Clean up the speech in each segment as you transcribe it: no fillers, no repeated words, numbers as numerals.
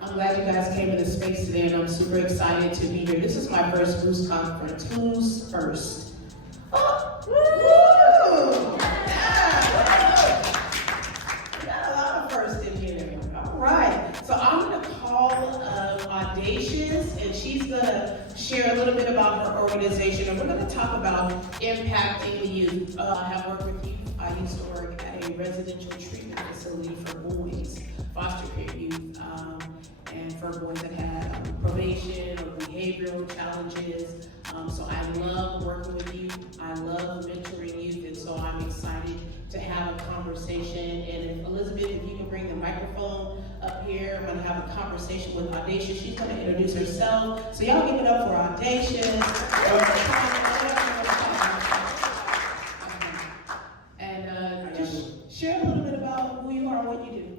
I'm glad you guys came into space today, and I'm super excited to be here. This is my first Boost Conference. Who's first? Oh, woo! Yeah! We got a lot of firsts in here. All right. So I'm going to call Audacious, and she's going to share a little bit about her organization, and we're going to talk about impacting the youth. I have worked with youth. I used to work at a residential treatment facility for boys, foster care youth, and for boys that had probation or behavioral challenges. So I love working with youth. I love mentoring youth, and so I'm excited to have a conversation. And if Elizabeth, if you can bring the microphone up here, I'm gonna have a conversation with Audacious. She's gonna introduce herself. So y'all give it up for Audacious. And just share a little bit about who you are and what you do.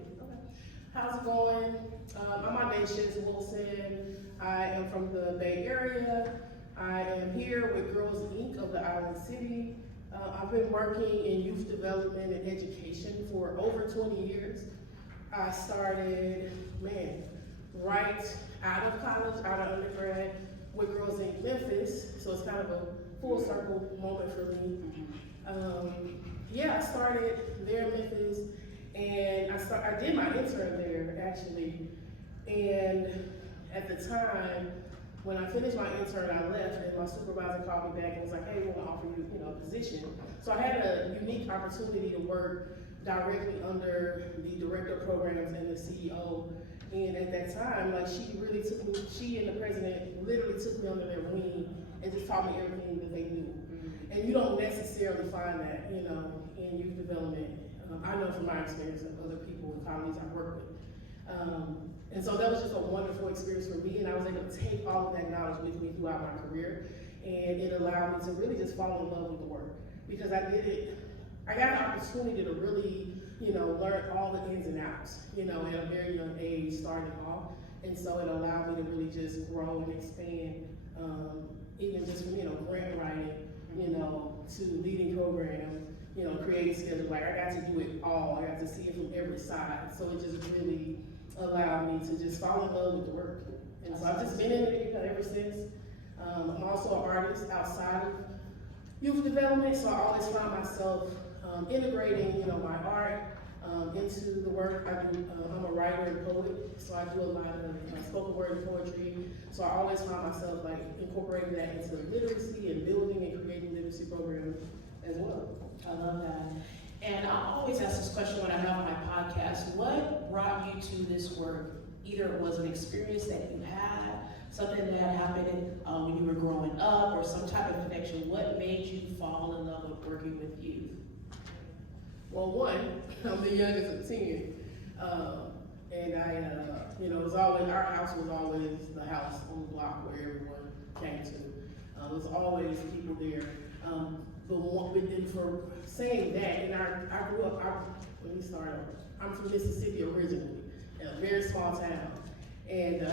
How's it going? I'm Audacious Wilson. I am from the Bay Area. I am here with Girls Inc. of the Island City. I've been working in youth development and education for over 20 years. I started, right out of college, out of undergrad, with Girls Inc. Memphis, so it's kind of a full circle moment for me. I started there in Memphis, and I did my intern there, actually. And at the time, when I finished my intern, I left, and my supervisor called me back and was like, hey, we want to offer you, a position. So I had a unique opportunity to work directly under the director of programs and the CEO. And at that time, she and the president literally took me under their wing and just taught me everything that they knew. And you don't necessarily find that, in youth development. I know from my experience and other people and colleagues I work with. And so that was just a wonderful experience for me, and I was able to take all of that knowledge with me throughout my career, and it allowed me to really just fall in love with the work, because I got the opportunity to really, learn all the ins and outs, at a very young age starting off, and so it allowed me to really just grow and expand, even just from, grant writing, to leading programs, creating schedules. Like, I got to do it all. I got to see it from every side. So it just really allowed me to just fall in love with the work. And so I've just been in it ever since. I'm also an artist outside of youth development, so I always find myself integrating, my art into the work. I'm a writer and poet, so I do a lot of spoken word poetry. So I always find myself incorporating that into literacy and building and creating literacy programs as well. I love that. And I always ask this question when I have my podcast: what brought you to this work? Either it was an experience that you had, something that happened when you were growing up, or some type of connection. What made you fall in love with working with youth? Well, one, I'm the youngest of 10. And it was always, our house was always the house on the block where everyone came to. There was always people there. And for saying that, and I grew up, let me start over. I'm from Mississippi originally, in a very small town. And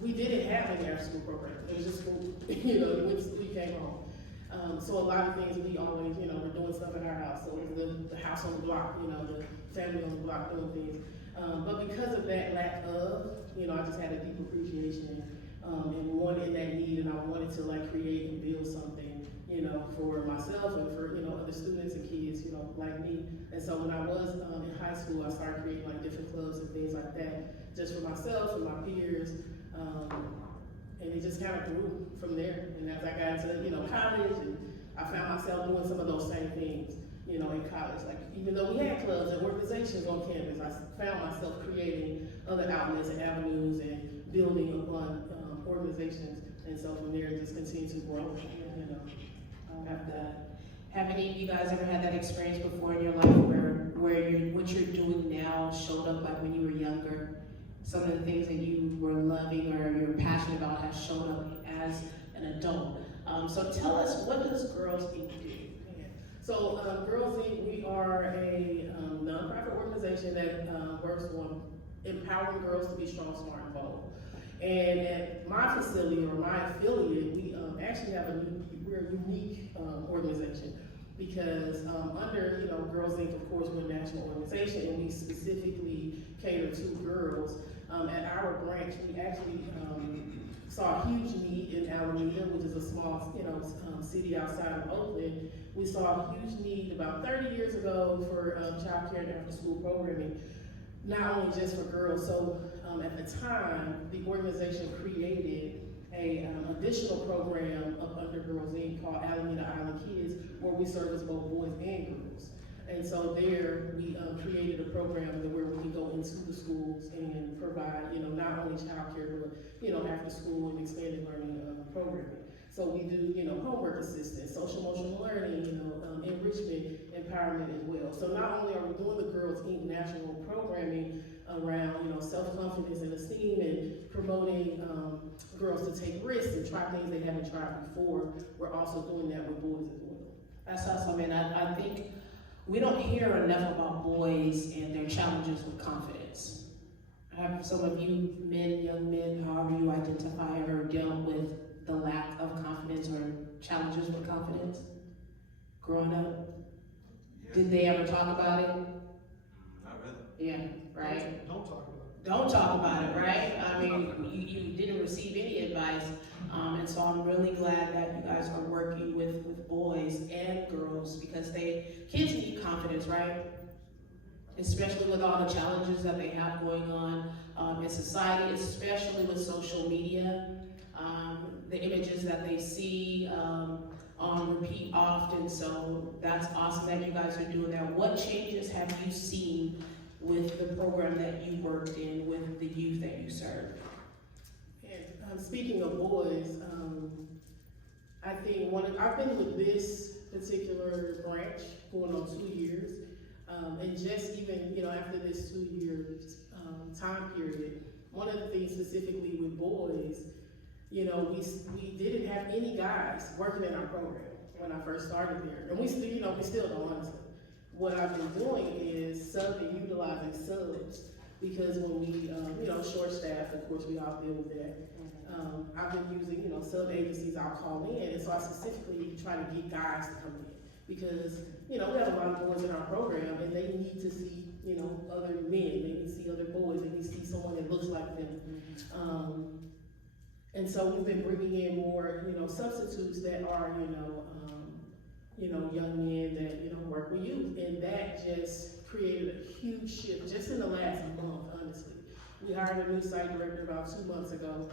we didn't have any after school program. It was just school, we came home. So a lot of things we always, were doing stuff in our house. So it was the house on the block, the family on the block doing things. But because of that lack of, I just had a deep appreciation and wanted that need, and I wanted to create and build something, for myself and for, other students and kids, like me. And so when I was in high school, I started creating different clubs and things like that, just for myself and my peers. And it just kind of grew from there. And as I got into, college, and I found myself doing some of those same things, in college. Even though we had clubs and organizations on campus, I found myself creating other outlets and avenues and building upon organizations. And so from there, it just continued to grow, Have any of you guys ever had that experience before in your life where what you're doing now showed up when you were younger? Some of the things that you were loving or you're passionate about has shown up as an adult. So tell us, what does Girls Inc. do? So Girls Inc., we are a nonprofit organization that works on empowering girls to be strong, smart, and bold. And at my facility, or my affiliate, we actually have we're a unique organization, because under Girls Inc., of course, we're a national organization, and we specifically cater to girls At our branch, we actually saw a huge need in Alameda, which is a small, city outside of Oakland. We saw a huge need about 30 years ago for child care and after-school programming, not only just for girls. So at the time, the organization created a additional program up under Girls Inc. called Alameda Island Kids, where we service both boys and girls. And so there, we created a program where we can go into the schools and provide, not only child care, but, after school and expanded learning programming. So we do, homework assistance, social emotional learning, enrichment, empowerment as well. So not only are we doing the Girls Inc. national programming around, self-confidence and esteem and promoting girls to take risks and try things they haven't tried before, we're also doing that with boys as well. That's awesome, and I think we don't hear enough about boys and their challenges with confidence. Have some of you men, young men, however you identify, ever dealt with the lack of confidence or challenges with confidence growing up? Yeah. Did they ever talk about it? Not really. Yeah, right? Don't talk about it. Don't talk about it, right? I mean, you didn't receive any advice, and so I'm really glad that you guys are working with boys and girls, because kids need confidence, right? Especially with all the challenges that they have going on in society, especially with social media, the images that they see on repeat often. So that's awesome that you guys are doing that. What changes have you seen with the program that you worked in with the youth that you serve? And speaking of boys, I think I've been with this particular branch going on 2 years, and just even after this 2 years time period, one of the things specifically with boys, we didn't have any guys working in our program when I first started there, and we still don't, honestly. What I've been doing is utilizing subs, because when we, short staffed, of course, we all deal with that. I've been using, sub agencies I'll call in, and so I specifically try to get guys to come in, because, we have a lot of boys in our program, and they need to see, other men, they need to see other boys, they need to see someone that looks like them. And so we've been bringing in more, substitutes that are, young men that, work with youth, and that just created a huge shift just in the last month, honestly. We hired a new site director about 2 months ago,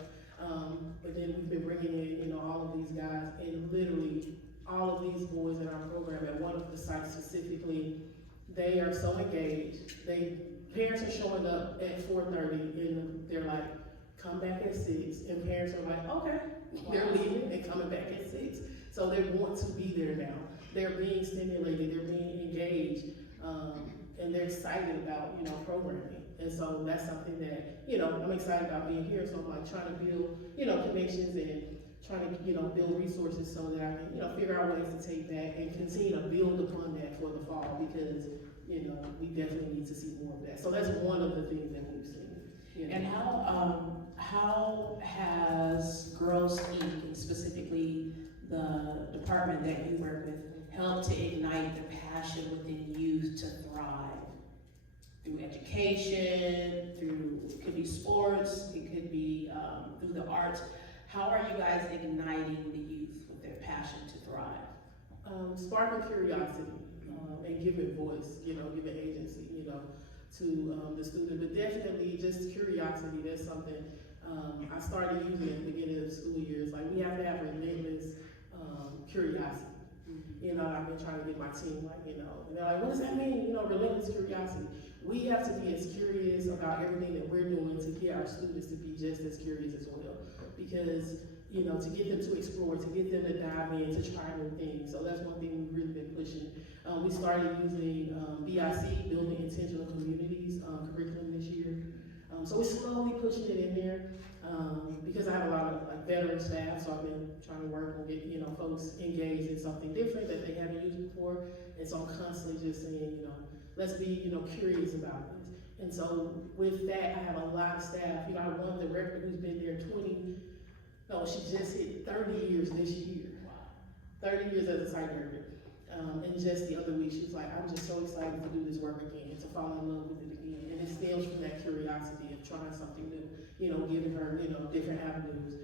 but then we've been bringing in, all of these guys, and literally all of these boys in our program at one of the sites specifically, they are so engaged. Parents are showing up at 4:30, and they're like, come back at 6, and parents are like, okay. They're leaving and coming back at 6. So they want to be there now. They're being stimulated, they're being engaged, and they're excited about, programming. And so that's something that, I'm excited about being here. So I'm like trying to build, connections and trying to, build resources so that I can, figure out ways to take that and continue to build upon that for the fall, because, we definitely need to see more of that. So that's one of the things that we've seen. And how has Girls Inc., and specifically the department that you work with, helped to ignite the passion within youth to thrive? Through education, it could be sports, it could be through the arts. How are you guys igniting the youth with their passion to thrive? Sparking curiosity and giving voice, giving agency, to the student, but definitely just curiosity. That's something I started using at the beginning of the school years. Like, we have to have relentless curiosity. I've been trying to get my team, and they're like, what does that mean? Relentless curiosity. We have to be as curious about everything that we're doing to get our students to be just as curious as well. Because, to get them to explore, to get them to dive in, to try new things. So that's one thing we've really been pushing. We started using BIC, Building Intentional Communities, curriculum this year. So we're slowly pushing it in there, because I have a lot of veteran staff, so I've been trying to work and get, folks engaged in something different that they haven't used before. And so I'm constantly just saying, let's be, curious about it. And so with that, I have a lot of staff. I have one director who's been there she just hit 30 years this year. 30 years as a site director. And just the other week, she was like, I'm just so excited to do this work again, to fall in love with it again. And it stems from that curiosity of trying something new, you know, giving her, you know, different avenues.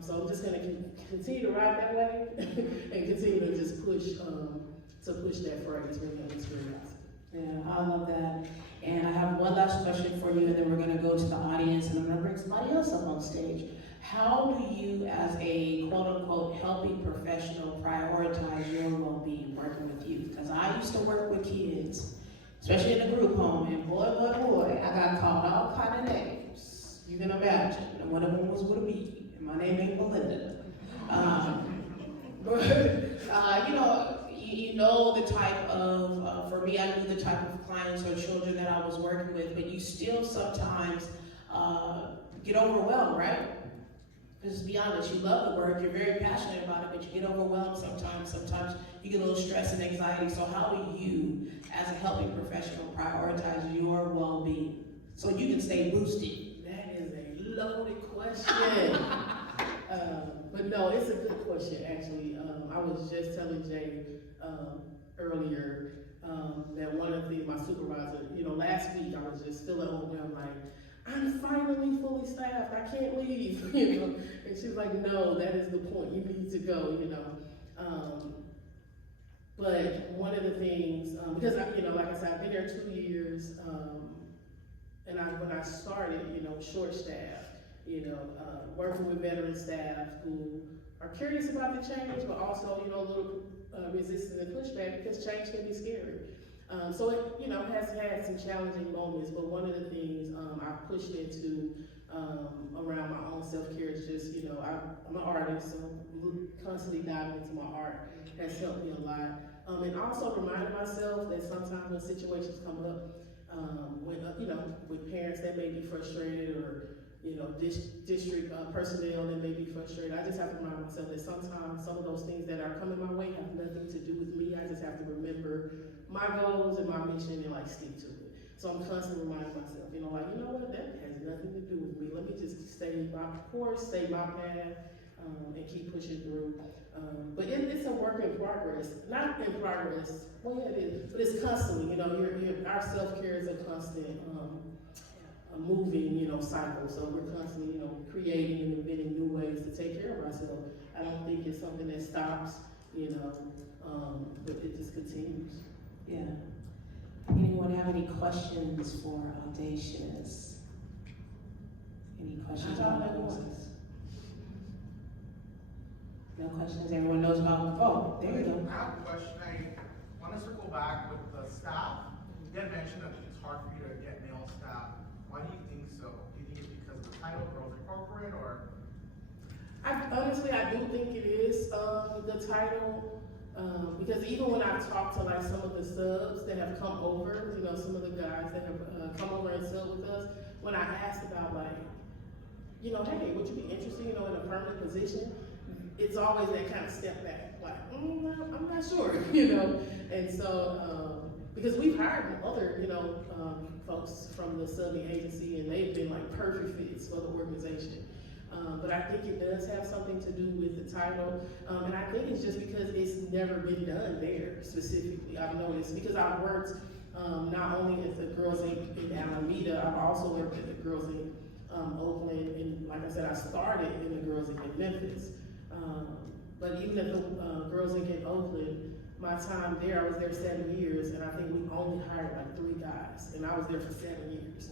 So I'm just gonna continue to ride that way and continue to just push that phrase, bring up this curiosity. Yeah, I love that. And I have one last question for you, and then we're gonna go to the audience, and I'm gonna bring somebody else up on stage. How do you, as a quote-unquote helping professional, prioritize your well-being working with youth? Because I used to work with kids, especially in the group home, and boy, I got called all kind of names. You can imagine. And one of them was with a B, and my name ain't Belinda. You know the type of, for me, I knew the type of clients or children that I was working with, but you still sometimes get overwhelmed, right? Just be honest, you love the work, you're very passionate about it, but you get overwhelmed sometimes. Sometimes you get a little stress and anxiety. So how do you, as a helping professional, prioritize your well-being so you can stay boosted? That is a loaded question. But no, it's a good question, actually. I was just telling Jay earlier that one of the things my supervisor, you know, last week I was just feeling overwhelmed, like, I'm finally fully staffed, I can't leave, you know. And she's like, no, that is the point, you need to go, you know. But one of the things, because I, you know, like I said, I've been there 2 years, and when I started, you know, short staff, you know, working with veteran staff who are curious about the change, but also, you know, a little resistant and pushback because change can be scary. So it, you know, has had some challenging moments, but one of the things I've pushed into around my own self-care is just, you know, I'm an artist, so constantly diving into my art has helped me a lot. And also reminding myself that sometimes when situations come up, when, you know, with parents that may be frustrated or, you know, district personnel that may be frustrated, I just have to remind myself that sometimes some of those things that are coming my way have nothing to do with me. I just have to remember my goals and my mission and like stick to it. So I'm constantly reminding myself, you know, like, you know what, that has nothing to do with me. Let me just stay my course, stay my path, and keep pushing through. But it's a work in progress. Not in progress, well, yeah, it is, but it's constantly, you know, our self-care is a constant moving, you know, cycle. So we're constantly, you know, creating and inventing new ways to take care of ourselves. I don't think it's something that stops, you know, but it just continues. Yeah. Anyone have any questions for Audacious? Any questions on that? No questions? Everyone knows about, oh, there you go. I have a question. I want to circle back with the staff. You had mentioned that it's hard for you to get male staff. Why do you think so? Do you think it's because of the title, girls are corporate, or? Honestly, I do think it is the title. Because even when I talk to like some of the subs that have come over, you know, some of the guys that have come over and sub with us, when I asked about like, you know, hey, would you be interested, you know, in a permanent position? It's always that kind of step back, like, I'm not sure, you know. And so, because we've hired other, you know, folks from the subbing agency, and they've been like perfect fits for the organization. But I think it does have something to do with the title, and I think it's just because it's never been done there specifically. I've noticed because I've worked not only at the Girls Inc. in Alameda, I've also worked at the Girls Inc. Oakland, and like I said, I started in the Girls Inc. in Memphis. But even at the Girls Inc. in Oakland, my time there, I was there 7 years, and I think we only hired like 3 guys, and I was there for 7 years.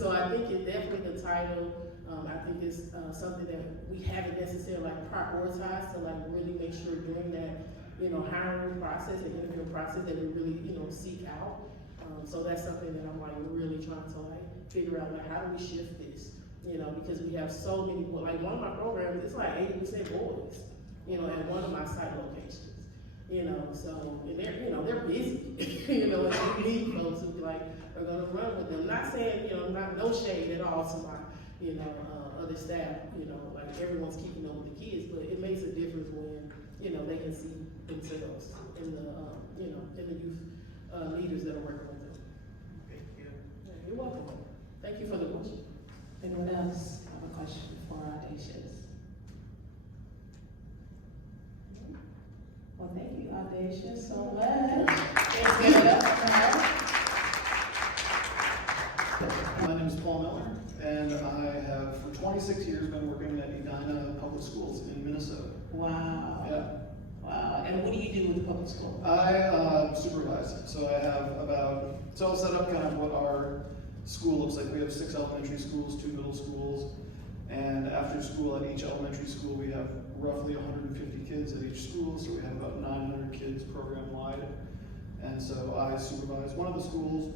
So I think it definitely the title. I think it's something that we haven't necessarily like prioritized to like really make sure during that, you know, hiring process and interview process that we really, you know, seek out. So that's something that I'm like really trying to like figure out, like, how do we shift this? You know, because we have so many, like one of my programs, it's like 80% boys, you know, at one of my site locations. You know, so, and they're, you know, they're busy, you know, and we need folks who like are gonna run with them. Not saying, you know, no shade at all to my, you know, other staff, you know, like everyone's keeping up with the kids, but it makes a difference when, you know, they can see themselves in the, you know, in the youth leaders that are working with them. Thank you. Yeah, you're welcome. Thank you for the question. Anyone else have a question for Audacious? Well, thank you, Audacious, so much. Let's give it up for her. My name is Paul Miller. 26 years been working at Edina Public Schools in Minnesota. Wow. Yeah. Wow. And what do you do with the public school? I supervise, so I have so I'll set up kind of what our school looks like. We have 6 elementary schools, 2 middle schools, and after school at each elementary school we have roughly 150 kids at each school, so we have about 900 kids program wide. And so I supervise one of the schools,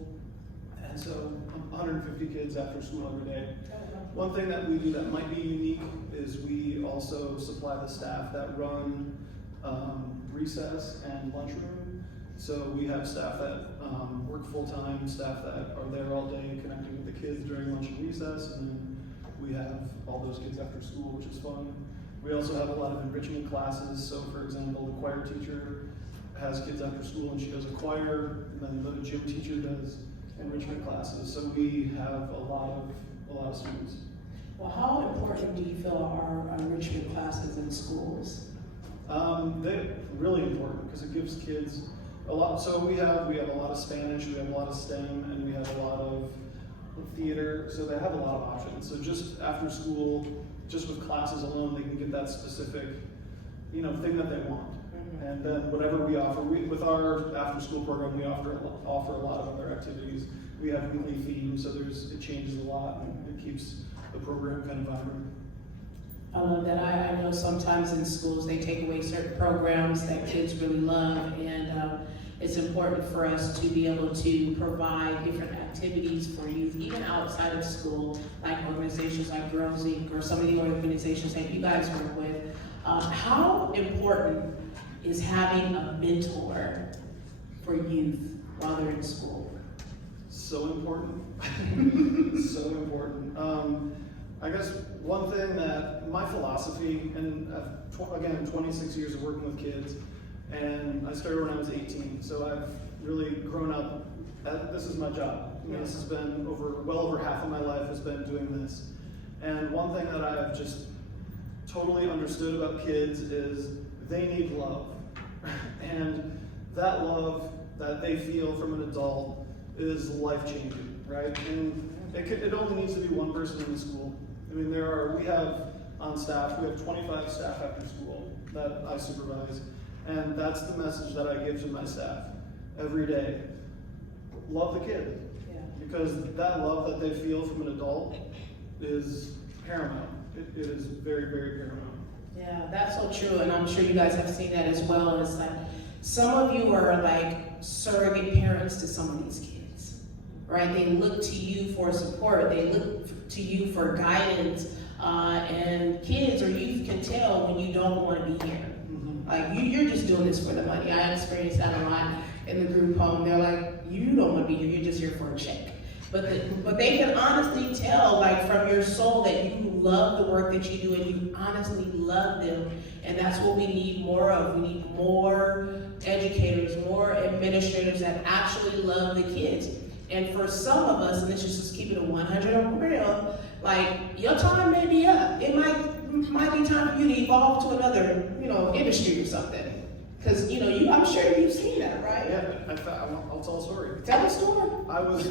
and so 150 kids after school every day. One thing that we do that might be unique is we also supply the staff that run recess and lunchroom. So we have staff that work full-time, staff that are there all day connecting with the kids during lunch and recess, and then we have all those kids after school, which is fun. We also have a lot of enrichment classes. So for example, the choir teacher has kids after school and she does a choir, and then the gym teacher does enrichment classes. So we have a lot of students. Well, how important do you feel are enrichment classes in schools? They're really important because it gives kids a lot. So we have a lot of Spanish, we have a lot of STEM, and we have a lot of theater. So they have a lot of options. So just after school, just with classes alone, they can get that specific, thing that they want. Mm-hmm. And then whatever we offer, with our after-school program, we offer a lot of other activities. We have weekly themes, so it changes a lot, and it keeps the program kind of vibrant. I love that. I know sometimes in schools they take away certain programs that kids really love, and it's important for us to be able to provide different activities for youth, even outside of school, like organizations like Girls Inc. or some of the organizations that you guys work with. How important is having a mentor for youth while they're in school? So important. So important. I guess one thing that my philosophy, and again, 26 years of working with kids, and I started when I was 18, so I've really grown up. This is my job. This has been well over half of my life has been doing this. And one thing that I've just totally understood about kids is they need love. And that love that they feel from an adult is life-changing, right? And it only needs to be one person in the school. I mean, we have on staff, we have 25 staff after school that I supervise. And that's the message that I give to my staff every day. Love the kid. Yeah. Because that love that they feel from an adult is paramount. It is very, very paramount. Yeah, that's so true, and I'm sure you guys have seen that as well. It's like some of you are like surrogate parents to some of these kids, right? They look to you for support. They look to you for guidance, and kids or youth can tell when you don't want to be here. Mm-hmm. Like you're just doing this for the money. I experienced that a lot in the group home. They're like, you don't want to be here. You're just here for a check. But they can honestly tell, like from your soul, that you love the work that you do and you honestly love them. And that's what we need more of. We need more educators, more administrators that actually love the kids. And for some of us, and let's just keep it a 100 or real, like your time may be up. It might be time for you to evolve to another, industry or something. Because I'm sure you've seen that, right? Yeah, I'll tell a story. Tell a story. I was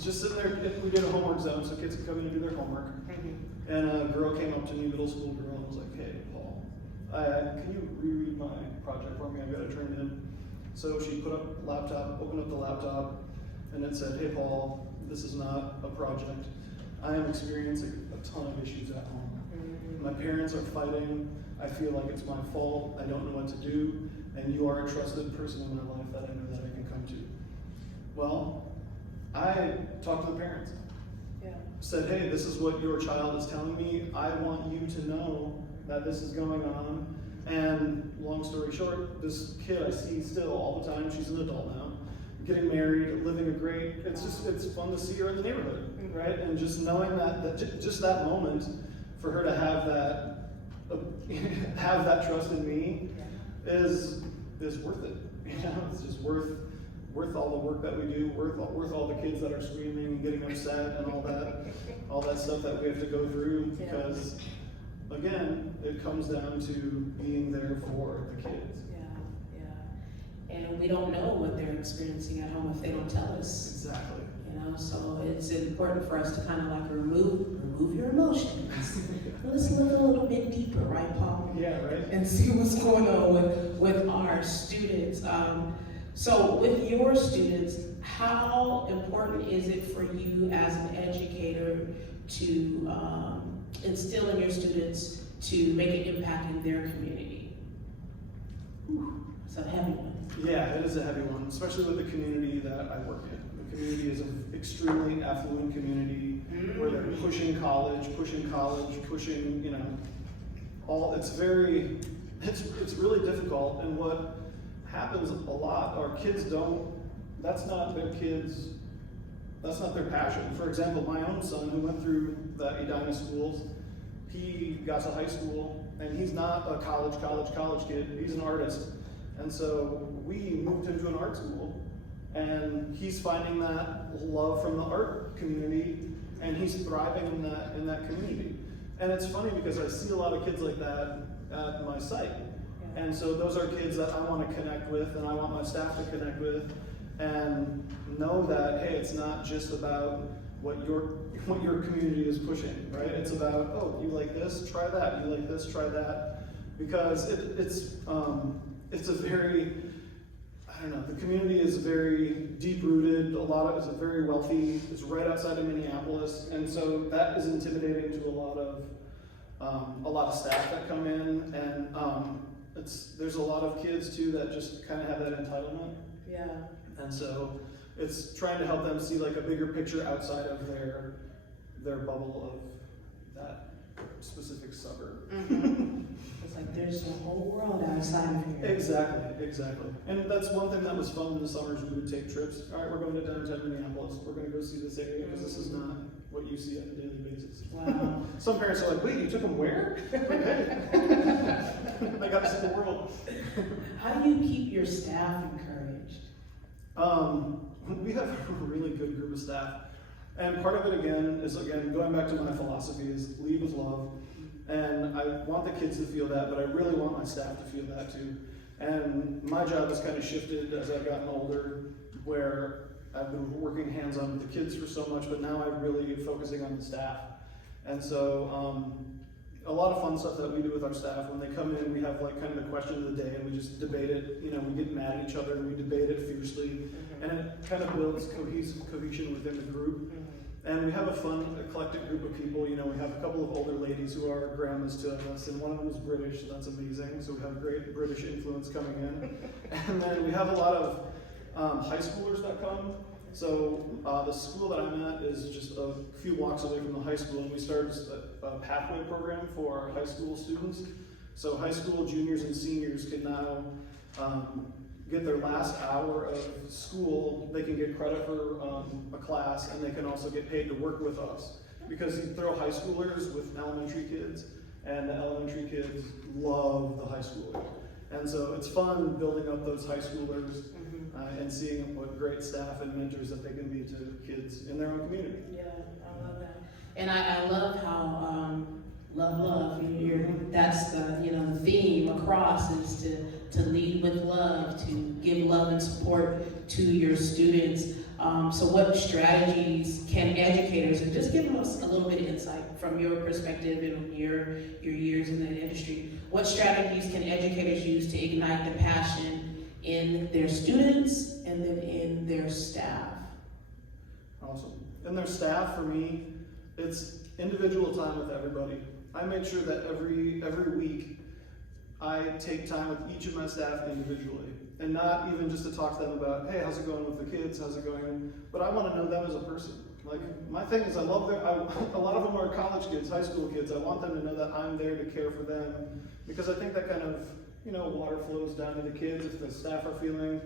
just sitting there. We did a homework zone, so kids could come in and do their homework. Mm-hmm. And a girl came up to me, middle school girl, and was like, "Hey, Paul, can you reread my project for me? I've got to turn it in." So she opened up the laptop, and it said, "Hey, Paul, this is not a project. I am experiencing a ton of issues at home. Mm-hmm. My parents are fighting. I feel like it's my fault. I don't know what to do. And you are a trusted person in my life that I know that I can come to." Well, I talked to the parents. Yeah. Said, "Hey, this is what your child is telling me. I want you to know that this is going on." And long story short, this kid I see still all the time. She's an adult now, getting married, living it's fun to see her in the neighborhood, right? And just knowing that just that moment for her to have that trust in me is worth it. It's just worth all the work that we do, worth all the kids that are screaming and getting upset and all that stuff that we have to go through, because again, it comes down to being there for the kids. Yeah. And we don't know what they're experiencing at home if they don't tell us. Exactly. So it's important for us to kind of like remove remove your emotions. Let's look a little bit deeper, right, Paul? Yeah, right. And see what's going on with our students. So with your students, how important is it for you as an educator to instill in your students to make an impact in their community? It's a heavy one. Yeah, it is a heavy one, especially with the community that I work in. The community is an extremely affluent community where they're pushing college, pushing, you know, it's really difficult. And what happens a lot are that's not their passion. For example, my own son who went through the Edina schools, he got to high school and he's not a college kid, he's an artist. And so we moved him to an art school, and he's finding that love from the art community, and he's thriving in that community. And it's funny because I see a lot of kids like that at my site. And so those are kids that I want to connect with, and I want my staff to connect with, and know that, hey, it's not just about what your community is pushing, right? It's about, oh, you like this, try that. You like this, try that. Because it's a very, I don't know, the community is very deep-rooted, it's very wealthy, it's right outside of Minneapolis, and so that is intimidating to a lot of staff that come in, and there's a lot of kids too that just kind of have that entitlement. Yeah. And so it's trying to help them see like a bigger picture outside of their bubble of that specific suburb. It's like there's a whole world outside of here. Exactly. And that's one thing that was fun in the summers. We would take trips. All right, we're going to downtown Minneapolis. We're going to go see this area because this is not what you see on a daily basis. Wow. Some parents are like, wait, you took them where? I got to see the world. How do you keep your staff encouraged? We have a really good group of staff. And part of it is going back to my philosophy is lead with love. And I want the kids to feel that, but I really want my staff to feel that too. And my job has kind of shifted as I've gotten older, where I've been working hands-on with the kids for so much, but now I'm really focusing on the staff. And so a lot of fun stuff that we do with our staff. When they come in, we have like kind of the question of the day, and we just debate it. You know, we get mad at each other and we debate it fiercely, and it kind of builds cohesion within the group. And we have a fun, eclectic group of people. You know, we have a couple of older ladies who are grandmas to us, and one of them is British, so that's amazing. So we have great British influence coming in. And then we have a lot of high schoolers that come. So the school that I'm at is just a few blocks away from the high school, and we started a pathway program for our high school students. So high school juniors and seniors can now get their last hour of school. They can get credit for a class, and they can also get paid to work with us. Because you throw high schoolers with elementary kids, and the elementary kids love the high schoolers. And so it's fun building up those high schoolers and seeing what great staff and mentors that they can be to kids in their own community. Yeah, I love that. And I love how love. That's the theme across is to lead with love, to give love and support to your students. So what strategies can educators, and just give us a little bit of insight from your perspective and your years in the industry, what strategies can educators use to ignite the passion in their students and then in their staff? Awesome. And their staff, for me, it's individual time with everybody. I make sure that every week I take time with each of my staff individually, and not even just to talk to them about, hey, how's it going with the kids, how's it going, but I want to know them as a person. Like, my thing is a lot of them are college kids, high school kids. I want them to know that I'm there to care for them, because I think that kind of, water flows down to the kids. If the staff are feeling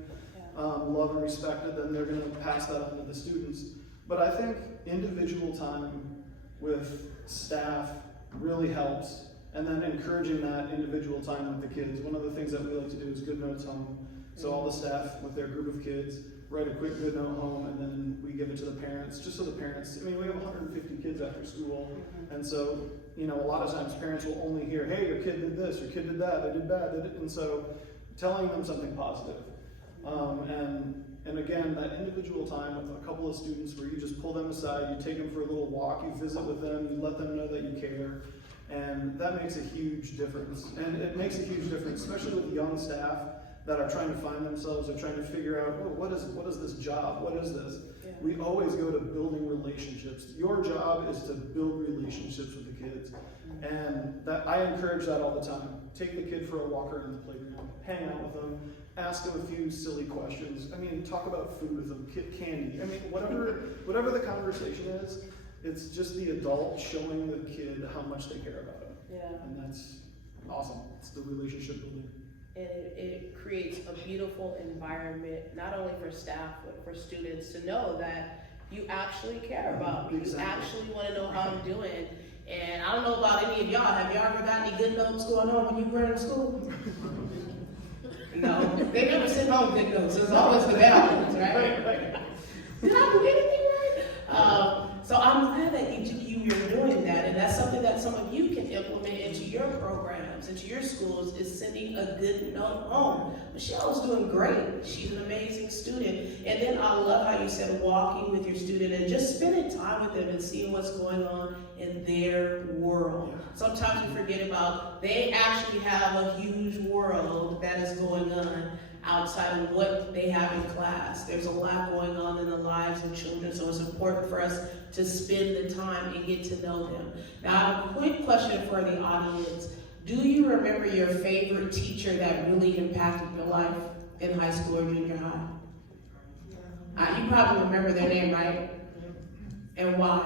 loved and respected, then they're going to pass that on to the students. But I think individual time with staff really helps, and then encouraging that individual time with the kids. One of the things that we like to do is good notes home. So all the staff with their group of kids write a quick good note home, and then we give it to the parents, just so the parents, we have 150 kids after school, and so, a lot of times parents will only hear, hey, your kid did this, your kid did that, they did bad, and so telling them something positive, And again, that individual time with a couple of students where you just pull them aside, you take them for a little walk, you visit with them, you let them know that you care, and that makes a huge difference. And it makes a huge difference, especially with young staff that are trying to find themselves, or trying to figure out, oh, what is this job? What is this? Yeah. We always go to building relationships. Your job is to build relationships with the kids. And that I encourage that all the time. Take the kid for a walk around the playground, hang out with them, ask them a few silly questions. I mean, talk about food with them, candy. I mean, whatever the conversation is, it's just the adult showing the kid how much they care about it. Yeah. And that's awesome. It's the relationship building. And it creates a beautiful environment, not only for staff, but for students to know that you actually care about me. Exactly. You actually want to know how I'm doing. And I don't know about any of y'all. Have y'all ever got any good notes going on when you were in school? No. They never sent home good notes. It's always the bad ones, right? Did I do anything right? So I'm glad that you're doing that, and that's something that some of you can implement into your programs, into your schools, is sending a good note home. Michelle's doing great. She's an amazing student. And then I love how you said walking with your student and just spending time with them and seeing what's going on in their world. Sometimes we forget about they actually have a huge world that is going on outside of what they have in class. There's a lot going on in the lives of children, so it's important for us to spend the time and get to know them. Now, I have a quick question for the audience. Do you remember your favorite teacher that really impacted your life in high school or junior high? You probably remember their name, right? And why?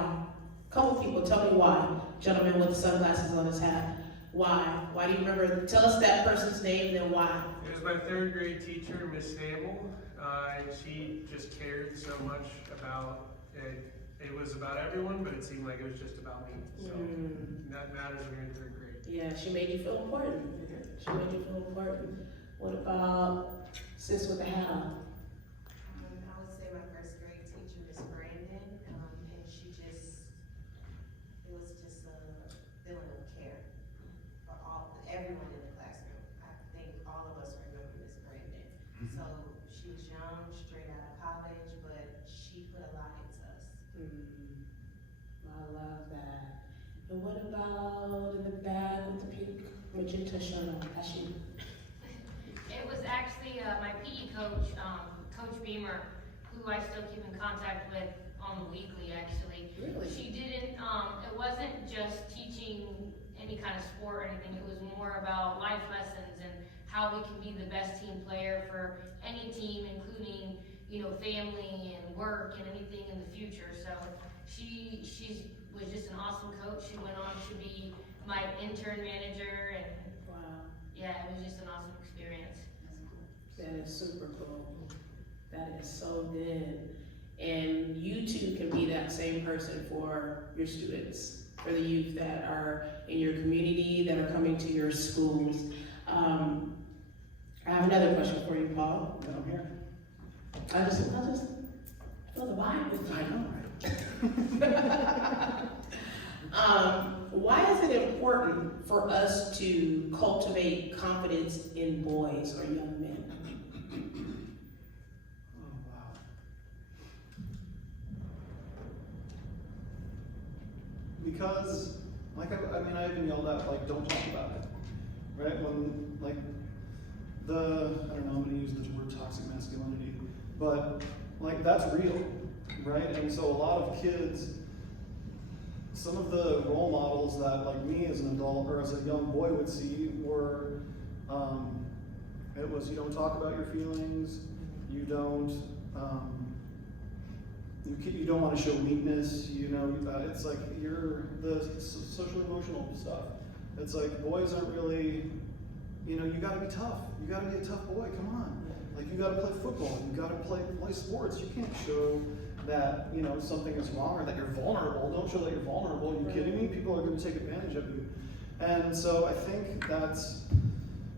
A couple people, tell me why. Gentleman with the sunglasses on his hat. Why? Why do you remember? Tell us that person's name and then why. It was my third grade teacher, Miss Hamill, and she just cared so much about it. It was about everyone, but it seemed like it was just about me. So that matters when you're in third grade. Yeah, she made you feel important. She made you feel important. What about sis with the hat on? I would say my first grade teacher, Miss Brandon, and she just, it was just a feeling of care for everyone in the classroom. I think all of us remember Miss Brandon. So she was young, straight out of college, but she put a lot into us. I love that. And what about in the back with the pink magenta shirt on? That's you. It was actually my PE coach, Coach Beamer, who I still keep in contact with on the weekly, actually. Really? She didn't, it wasn't just teaching any kind of sport or anything. It was more about life lessons and how we can be the best team player for any team, including, family and work and anything in the future. So she was just an awesome coach. She went on to be my intern manager, and Wow. yeah, it was just an awesome experience. That is super cool. That is so good. And you too can be that same person for your students, for the youth that are in your community, that are coming to your schools. I have another question for you, Paul. And I'm here. I just feel the vibe with you. I know, right? Why is it important for us to cultivate confidence in boys or young men? Oh, wow. Because, I even yelled out, don't talk about it, right? When, I don't know, I'm gonna use the word toxic masculinity, but, that's real, right? And so a lot of kids, some of the role models that, me as an adult or as a young boy would see were, it was, you don't talk about your feelings, you don't want to show weakness, it's like the social emotional stuff. It's like boys aren't really, you gotta be tough. You gotta be a tough boy, come on. You gotta play football, you gotta play sports. You can't show that, something is wrong or that you're vulnerable. Don't show that you're vulnerable. Are you kidding me? People are gonna take advantage of you. And so I think that's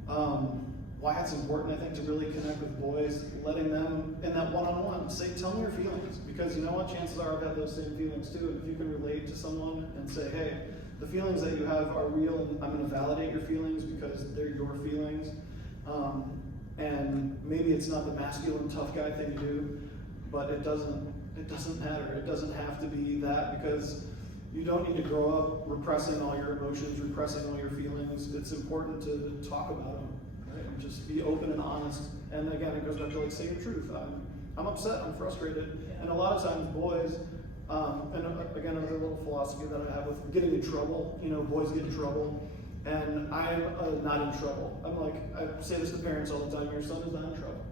why it's important, to really connect with boys, letting them, in that one-on-one, say, tell me your feelings. Because you know what, chances are I've had those same feelings too. And if you can relate to someone and say, hey, the feelings that you have are real, and I'm gonna validate your feelings because they're your feelings. And maybe it's not the masculine tough guy thing to do, but it doesn't matter. It doesn't have to be that, because you don't need to grow up repressing all your emotions, repressing all your feelings. It's important to talk about them, right? And just be open and honest. And again, it goes back to like saying truth. I'm upset, I'm frustrated. And a lot of times boys, and again, another little philosophy that I have with getting in trouble, boys get in trouble. And I'm not in trouble. I'm like, I say this to parents all the time, your son is not in trouble.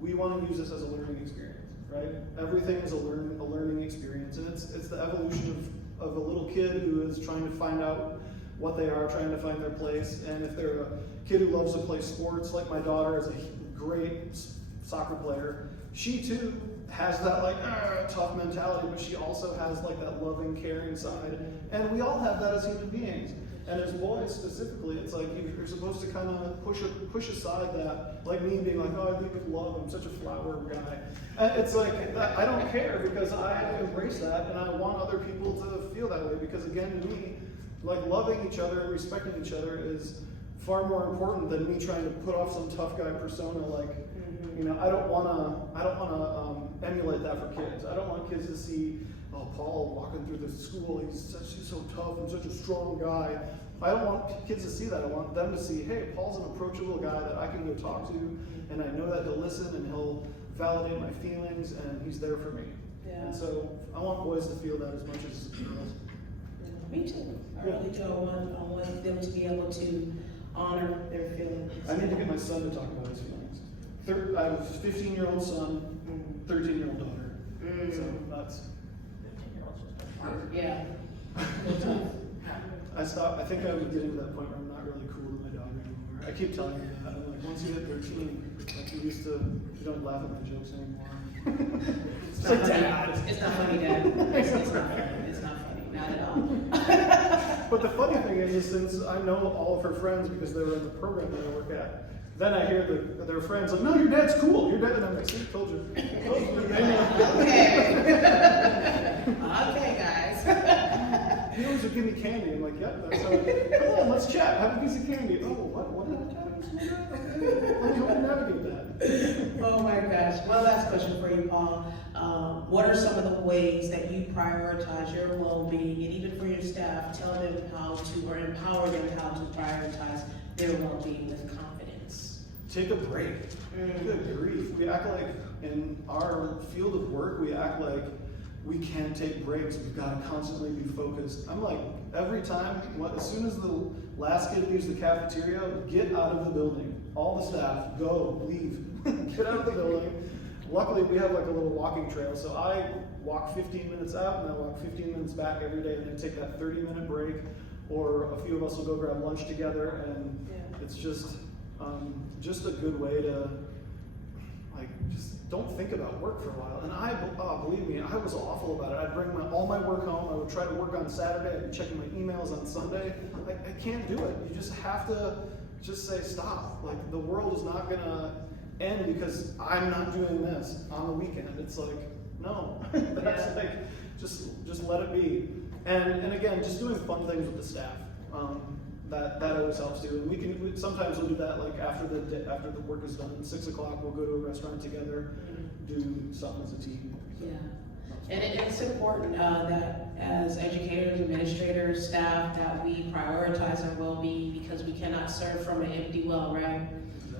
We want to use this as a learning experience, right? Everything is a learning experience, and it's the evolution of a little kid who is trying to find out what they are, trying to find their place. And if they're a kid who loves to play sports, like my daughter is a great soccer player, she too has that like tough mentality, but she also has like that loving, caring side. And we all have that as human beings. And as boys specifically, it's like you're supposed to kind of push aside that, like me being like, oh, I lead with love, I'm such a flower guy. And it's like, I don't care, because I embrace that, and I want other people to feel that way, because again, to me, like loving each other and respecting each other is far more important than me trying to put off some tough guy persona. Like, I don't want to emulate that for kids. I don't want kids to see, oh, Paul walking through the school, he's so tough and such a strong guy. I don't want kids to see that. I want them to see, hey, Paul's an approachable guy that I can go talk to, and I know that he'll listen and he'll validate my feelings, and he's there for me. Yeah. And so I want boys to feel that as much as girls. Me too. I really do. I want them to be able to honor their feelings. I need to get my son to talk about his feelings. I have a 15-year-old son, 13-year-old daughter. So that's... Yeah. I think I would get into that point where I'm not really cool with my daughter anymore. I keep telling her that. I'm like, once you hit 13, like you don't laugh at my jokes anymore. It's not funny. It's not funny, Dad. It's not funny. It's not funny. Not at all. But the funny thing is since I know all of her friends because they were in the program that I work at, then I hear their friends like, no, your dad's cool. Your dad, and I'm like, see, told you. Okay. Okay, guys. He always would give me candy. I'm like, yep, that's how. Come on, let's chat. Have a piece of candy. Oh, what did I tell you? Let me help you navigate that. Oh my gosh. One last question for you, Paul. What are some of the ways that you prioritize your well-being, and even for your staff, tell them how to, or empower them how to prioritize their well-being with confidence? Take a break. Good grief. We act like in our field of work, we act like we can't take breaks. We've got to constantly be focused. I'm like, every time, as soon as the last kid leaves the cafeteria, get out of the building. All the staff, go, leave, get out of the building. Luckily, we have like a little walking trail, so I walk 15 minutes out and I walk 15 minutes back every day, and then take that 30-minute break, or a few of us will go grab lunch together, and it's just a good way to just don't think about work for a while. And believe me, I was awful about it. I'd bring all my work home. I would try to work on Saturday. I'd be checking my emails on Sunday. I can't do it. You just have to just say stop. Like, the world is not gonna end because I'm not doing this on the weekend. It's like, no. That's like, just let it be. And again, just doing fun things with the staff. That always helps too. And sometimes we'll do that like after the work is done. 6 o'clock, we'll go to a restaurant together, do something as a team. Yeah. And it's important that as educators, administrators, staff, that we prioritize our well-being, because we cannot serve from an empty well, right?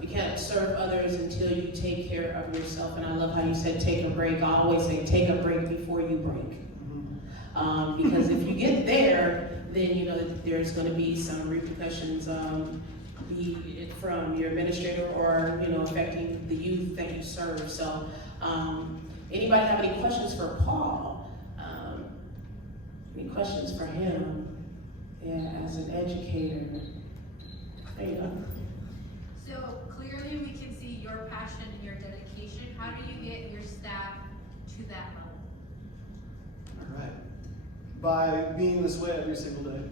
We can't serve others until you take care of yourself. And I love how you said take a break. I always say take a break before you break. Because if you get there, then there's going to be some repercussions, be it from your administrator or affecting the youth that you serve. So, anybody have any questions for Paul? Any questions for him? Yeah, as an educator. There you go. So clearly, we can see your passion and your dedication. How do you get your staff to that level? All right. By being this way every single day.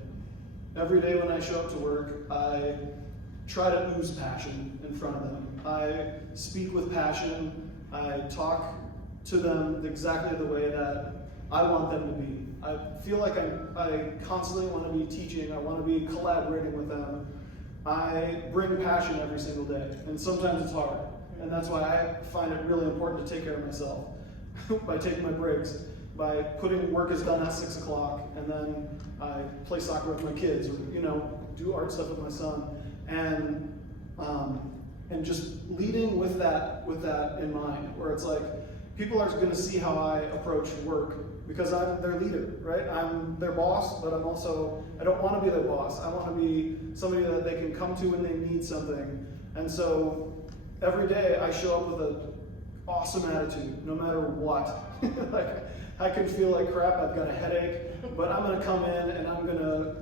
Every day when I show up to work, I try to ooze passion in front of them. I speak with passion. I talk to them exactly the way that I want them to be. I feel like I constantly want to be teaching. I want to be collaborating with them. I bring passion every single day, and sometimes it's hard. And that's why I find it really important to take care of myself by taking my breaks, by putting work is done at 6 o'clock, and then I play soccer with my kids, or do art stuff with my son, and just leading with that in mind, where it's like people are going to see how I approach work because I'm their leader, right? I'm their boss, but I don't want to be their boss. I want to be somebody that they can come to when they need something, and so every day I show up with an awesome attitude, no matter what. Like, I can feel like crap, I've got a headache, but I'm gonna come in and I'm gonna,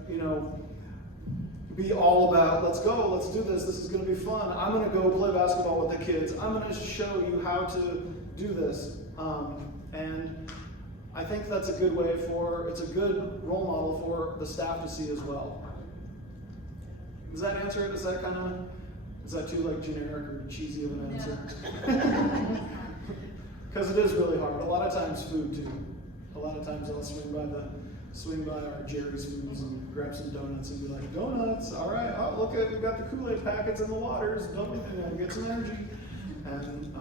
be all about, let's go, let's do this is gonna be fun. I'm gonna go play basketball with the kids. I'm gonna show you how to do this. And I think that's a good way it's a good role model for the staff to see as well. Does that answer it? Is that too like generic or cheesy of an answer? Because it is really hard. A lot of times food too. A lot of times I'll swing by our Jerry's Foods and grab some donuts and be like, donuts, all right, oh look at, we got the Kool-Aid packets and the waters, get some energy. And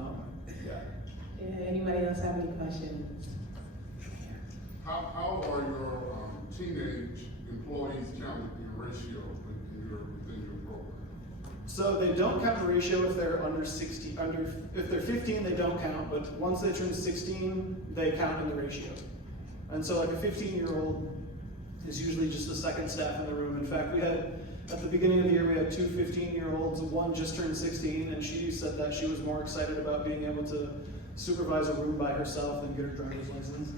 Anybody else have any questions? How are your teenage employees counted in the ratio within your program? So they don't count the ratio if they're under 60. If they're 15, they don't count. But once they turn 16, they count in the ratio. And so, like a 15-year-old is usually just the second staff in the room. In fact, at the beginning of the year, we had two 15-year-olds. One just turned 16, and she said that she was more excited about being able to supervise a room by herself than get her driver's license.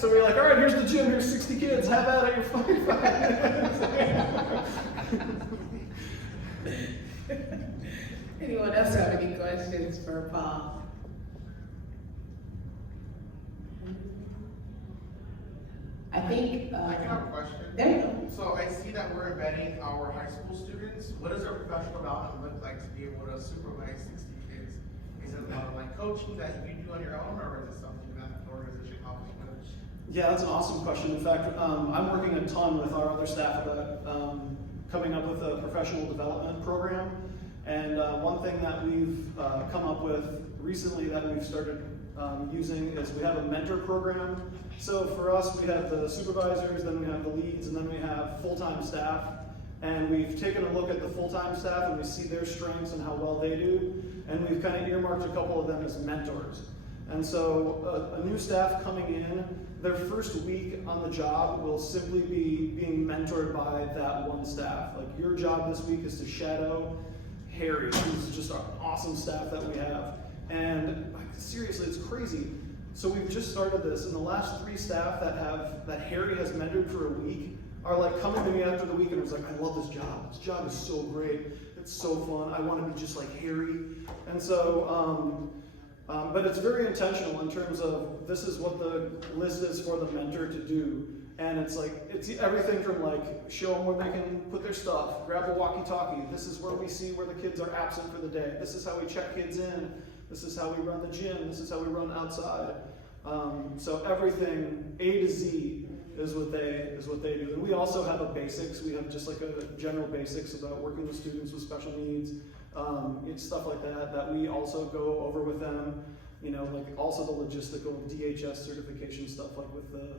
So we're like, all right, here's the gym. Here's 60 kids. Have at it. You're fucking Anyone else have any questions for Paul? I think. I can have a question. There you go. So I see that we're embedding our high school students. What does our professional development look like to be able to supervise 60 kids? Is it a lot of like coaching that you do on your own, or is it something that the organization helps you with? Yeah, that's an awesome question. In fact, I'm working a ton with our other staff about coming up with a professional development program. And one thing that we've come up with recently that we've started using is we have a mentor program. So for us, we have the supervisors, then we have the leads, and then we have full-time staff. And we've taken a look at the full-time staff and we see their strengths and how well they do. And we've kind of earmarked a couple of them as mentors. And so a new staff coming in, their first week on the job will simply be being mentored by that one staff. Like, your job this week is to shadow Harry, who's just an awesome staff that we have. And like, seriously, it's crazy. So we've just started this, and the last 3 staff that Harry has mentored for a week are like coming to me after the week and was like, I love this job. This job is so great. It's so fun. I want to be just like Harry. And so, but it's very intentional in terms of this is what the list is for the mentor to do. And it's like, it's everything from like, show them where they can put their stuff, grab a walkie-talkie. This is where we see where the kids are absent for the day. This is how we check kids in. This is how we run the gym. This is how we run outside. So everything, A to Z, is what they do. And we also have a basics. We have just like a general basics about working with students with special needs. It's stuff like that we also go over with them. Like also the logistical DHS certification stuff, like with the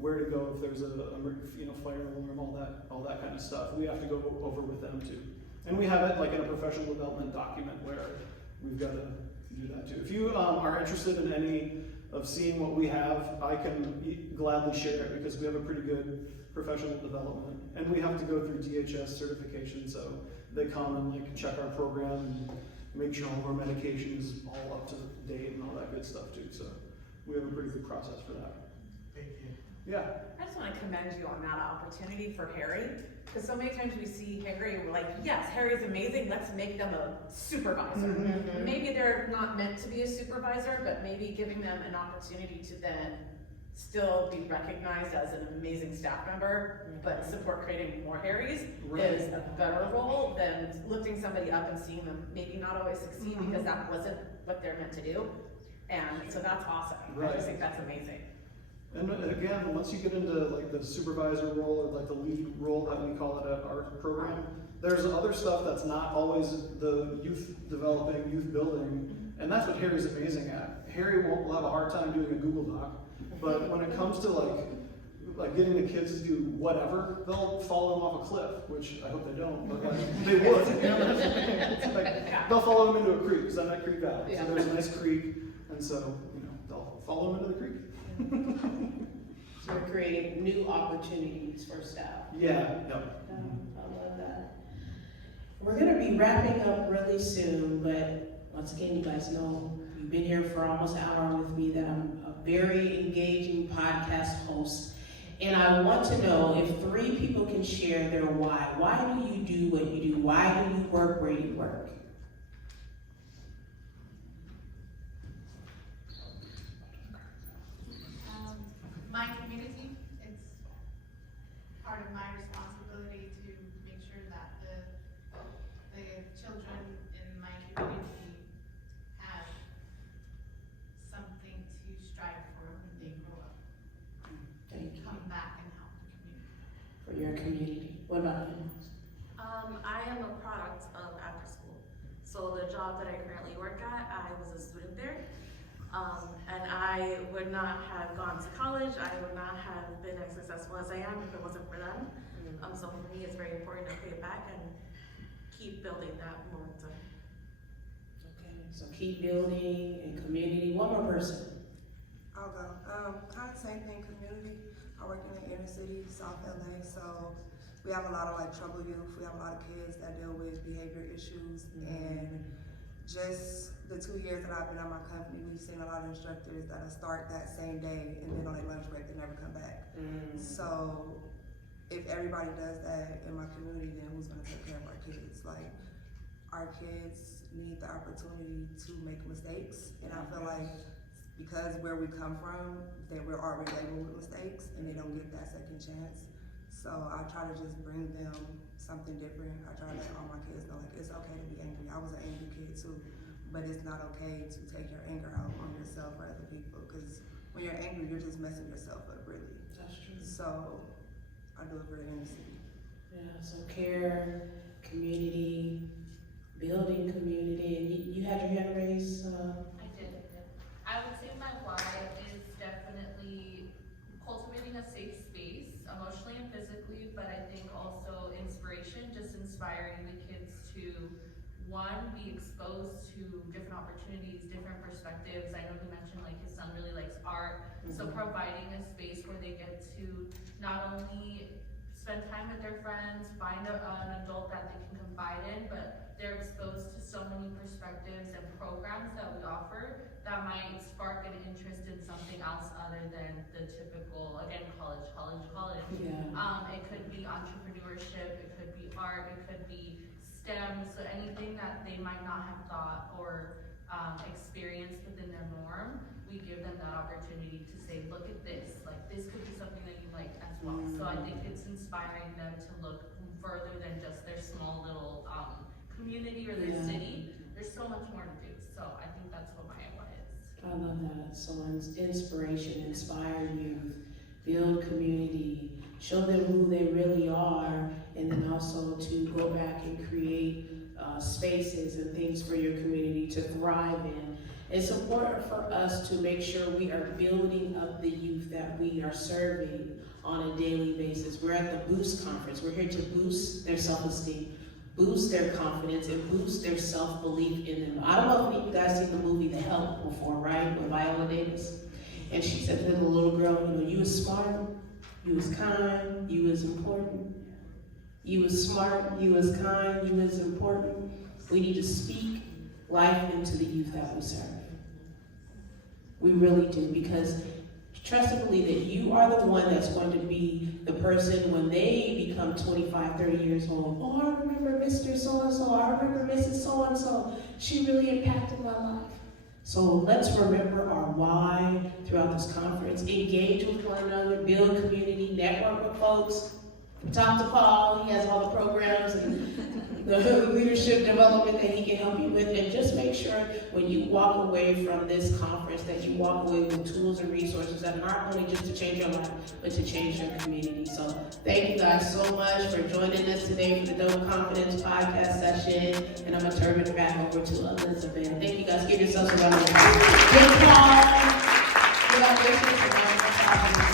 where to go if there's a fire alarm, all that kind of stuff. We have to go over with them too. And we have it like in a professional development document where we've got to do that too. If you are interested in any of seeing what we have, I can gladly share it because we have a pretty good professional development. And we have to go through DHS certification, so they come and like check our program and make sure all of our medication is all up to date and all that good stuff too. So we have a pretty good process for that. Thank you. Yeah. I just want to commend you on that opportunity for Harry, because so many times we see Harry and we're like, yes, Harry's amazing, let's make them a supervisor. Mm-hmm. Maybe they're not meant to be a supervisor, but maybe giving them an opportunity to then still be recognized as an amazing staff member, but support creating more Harrys is a better role than lifting somebody up and seeing them maybe not always succeed because that wasn't what they're meant to do. And so that's awesome. I just think that's amazing. And again, once you get into like the supervisor role or like the lead role that we call it at our program, there's other stuff that's not always the youth developing, youth building, and that's what Harry's amazing at. Harry will have a hard time doing a Google Doc, but when it comes to like getting the kids to do whatever, they'll follow him off a cliff, which I hope they don't, but like, they would. It's like, they'll follow him into a creek, because I'm at Creek Valley, so there's a nice creek, and so, they'll follow him into the creek. So we're creating new opportunities for staff. Yeah, I love that. We're gonna be wrapping up really soon, but once again, you guys know, you've been here for almost an hour with me, that I'm a very engaging podcast host. And I want to know if 3 people can share their why. Why do you do what you do? Why do you work where you work? My community, it's part of my responsibility to make sure that the children in my community have something to strive for when they grow up. Thank you. Come back and help the community. For your community. What about you? I am a product of after school. So the job that I currently work at, I was a student there. And I would not have gone to college, I would not have been as successful as I am if it wasn't for them. So for me, it's very important to pay it back and keep building that momentum. Okay, so keep building and community. One more person. I'll go. Kind of same thing, community. I work in the inner city, South LA, so we have a lot of like troubled youth. We have a lot of kids that deal with behavior issues, and just the 2 years that I've been at my company, we've seen a lot of instructors that'll start that same day and then on their lunch break they never come back. So if everybody does that in my community, then who's gonna take care of our kids? Like, our kids need the opportunity to make mistakes, and I feel like because where we come from, that we're already labeled with mistakes and they don't get that second chance. So I try to just bring them something different. I try to let all my kids know, like, it's okay to be angry. I was an angry kid too, but it's not okay to take your anger out on yourself or other people, because when you're angry, you're just messing yourself up, really. That's true. So I do it for the inner city. Yeah, so care, community, building community, and you had your hand raised. I did. I would say my why is definitely cultivating a safe space, emotionally and physically, but I think also inspiration, just inspiring the kids to, one, be exposed to different opportunities, different perspectives. I know he mentioned like his son really likes art, so providing a space where they get to not only spend time with their friends, find an adult that they can confide in, but they're exposed to so many perspectives and programs that we offer that might spark an interest in something else other than the typical, again, college. Yeah. It could be entrepreneurship, it could be art, it could be STEM, so anything that they might not have thought or experienced within their norm, we give them that opportunity to say, look at this, like this could be something that you like as well. So I think it's inspiring them to look further than just their small little community or their city. There's so much more to do, so I think that's what my why is. I love that. So inspiration, inspire youth, build community, show them who they really are, and then also to go back and create spaces and things for your community to thrive in. It's important for us to make sure we are building up the youth that we are serving on a daily basis. We're at the Boost Conference. We're here to boost their self-esteem, boost their confidence, and boost their self-belief in them. I don't know if any of you guys seen the movie The Help before, right? With Viola Davis. And she said to the little girl, you was smart, you was kind, you was important. You was smart, you was kind, you was important. We need to speak life into the youth that we serve. We really do, because trust and believe that you are the one that's going to be the person when they become 25, 30 years old. Oh, I remember Mr. So-and-so, I remember Mrs. So-and-so. She really impacted my life. So let's remember our why throughout this conference. Engage with one another, build community, network with folks. Talk to Paul, he has all the programs, and the leadership development that he can help you with, and just make sure when you walk away from this conference that you walk away with tools and resources that are not only just to change your life, but to change your community. So thank you guys so much for joining us today for the Double Confidence podcast session, and I'm gonna turn it back over to Elizabeth. Thank you guys. Give yourselves a round of applause. Good applause. Congratulations.